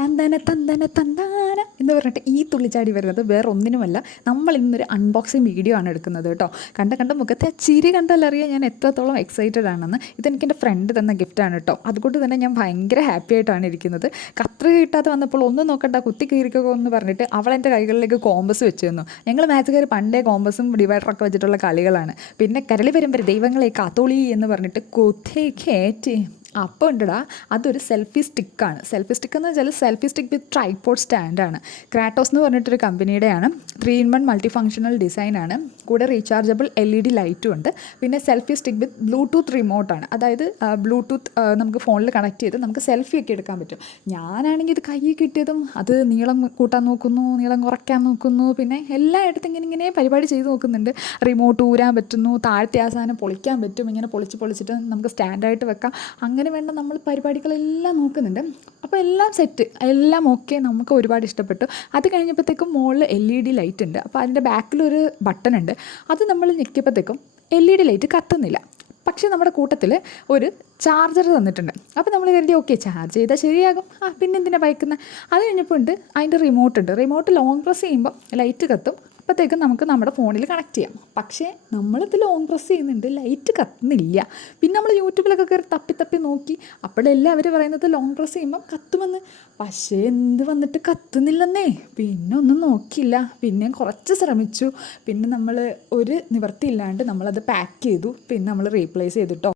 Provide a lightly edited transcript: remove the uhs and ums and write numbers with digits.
തന്തന തന്തന തന്താന എന്ന് പറഞ്ഞിട്ട് ഈ തുള്ളിച്ചാടി വരുന്നത് വേറെ ഒന്നിനുമല്ല. നമ്മൾ ഇന്നൊരു അൺബോക്സിങ് വീഡിയോ ആണ് എടുക്കുന്നത് കേട്ടോ. കണ്ട മുഖത്തെ ആ ചിരി കണ്ടാലറിയാം ഞാൻ എത്രത്തോളം എക്സൈറ്റഡ് ആണെന്ന്. ഇതെനിക്ക് എൻ്റെ ഫ്രണ്ട് തന്ന ഗിഫ്റ്റാണ് കേട്ടോ. അതുകൊണ്ട് തന്നെ ഞാൻ ഭയങ്കര ഹാപ്പി ആയിട്ടാണ് ഇരിക്കുന്നത്. കത്രിക കിട്ടാതെ വന്നപ്പോൾ ഒന്നും നോക്കണ്ട, കുത്തി കീറിക്കോ എന്ന് പറഞ്ഞിട്ട് അവൾ എൻ്റെ കൈകളിലേക്ക് കോമ്പസ് വെച്ച് തന്നു. ഞങ്ങൾ മാത്സുകാർ പണ്ടേ കോമ്പസും ഡിവൈഡറൊക്കെ വെച്ചിട്ടുള്ള കളികളാണ്. പിന്നെ കരളി വരുമ്പോൾ ദൈവങ്ങളെ കാത്തോളി എന്ന് പറഞ്ഞിട്ട് കുത്തി കയറ്റി അപ്പോൾ ഉണ്ടടാ, അതൊരു സെൽഫി സ്റ്റിക്കാണ്. സെൽഫി സ്റ്റിക്ക് എന്ന് വെച്ചാൽ സെൽഫി സ്റ്റിക്ക് വിത്ത് ട്രൈപോഡ് സ്റ്റാൻഡാണ്. ക്രാറ്റോസ് എന്ന് പറഞ്ഞിട്ടൊരു കമ്പനിയുടെയാണ്. 3-in-1 മൾട്ടി ഫങ്ഷണൽ ഡിസൈനാണ്. കൂടെ റീചാർജബിൾ LED ലൈറ്റും ഉണ്ട്. പിന്നെ സെൽഫി സ്റ്റിക്ക് വിത്ത് ബ്ലൂടൂത്ത് റിമോട്ടാണ്. അതായത് ബ്ലൂടൂത്ത് നമുക്ക് ഫോണിൽ കണക്ട് ചെയ്ത് നമുക്ക് സെൽഫിയൊക്കെ എടുക്കാൻ പറ്റും. ഞാനാണെങ്കിൽ ഇത് കയ്യിൽ കിട്ടിയതും അത് നീളം കൂട്ടാൻ നോക്കുന്നു, നീളം കുറയ്ക്കാൻ നോക്കുന്നു, പിന്നെ എല്ലായിടത്തും ഇങ്ങനെ പരിപാടി ചെയ്ത് നോക്കുന്നുണ്ട്. റിമോട്ട് ഊരാൻ പറ്റുന്നു, താഴത്തെ അവസാനം പൊളിക്കാൻ പറ്റും, ഇങ്ങനെ പൊളിച്ചിട്ട് നമുക്ക് സ്റ്റാൻഡായിട്ട് വെക്കാം. അങ്ങനെ വേണ്ട നമ്മൾ പരിപാടികളെല്ലാം നോക്കുന്നുണ്ട്. അപ്പോൾ എല്ലാം സെറ്റ്, എല്ലാം ഓക്കെ, നമുക്ക് ഒരുപാട് ഇഷ്ടപ്പെട്ടു. അത് കഴിഞ്ഞപ്പോഴത്തേക്കും മുകളിൽ LED ലൈറ്റ് ഉണ്ട്. അപ്പോൾ അതിൻ്റെ ബാക്കിലൊരു ബട്ടൺ ഉണ്ട്. അത് നമ്മൾ ഞെക്കിയപ്പോഴത്തേക്കും LED ലൈറ്റ് കത്തുന്നില്ല. പക്ഷേ നമ്മുടെ കൂട്ടത്തിൽ ഒരു ചാർജർ തന്നിട്ടുണ്ട്. അപ്പോൾ നമ്മൾ കരുതി ഓക്കെ ചാർജ് ചെയ്താൽ ശരിയാകും, പിന്നെ എന്തിനാണ് ഭയക്കുന്നത്. അത് കഴിഞ്ഞപ്പോൾ ഉണ്ട് അതിൻ്റെ റിമോട്ട് ലോങ് പ്രസ് ചെയ്യുമ്പോൾ ലൈറ്റ് കത്തും. അപ്പോഴത്തേക്കും നമുക്ക് നമ്മുടെ ഫോണിൽ കണക്ട് ചെയ്യാം. പക്ഷേ നമ്മളിത് ലോങ് പ്രസ് ചെയ്യുന്നുണ്ട്, ലൈറ്റ് കത്തുന്നില്ല. പിന്നെ നമ്മൾ യൂട്യൂബിലൊക്കെ കയറി തപ്പി നോക്കി. അപ്പോഴെല്ലാം അവർ പറയുന്നത് ലോങ് പ്രസ് ചെയ്യുമ്പം കത്തുമെന്ന്. പക്ഷേ എന്ത് വന്നിട്ട് കത്തുന്നില്ലെന്നേ. പിന്നെ ഒന്നും നോക്കിയില്ല, പിന്നെ കുറച്ച് ശ്രമിച്ചു. പിന്നെ നമ്മൾ ഒരു നിവൃത്തിയില്ലാണ്ട് നമ്മളത് പാക്ക് ചെയ്തു. പിന്നെ നമ്മൾ റീപ്ലേസ് ചെയ്തിട്ടോ.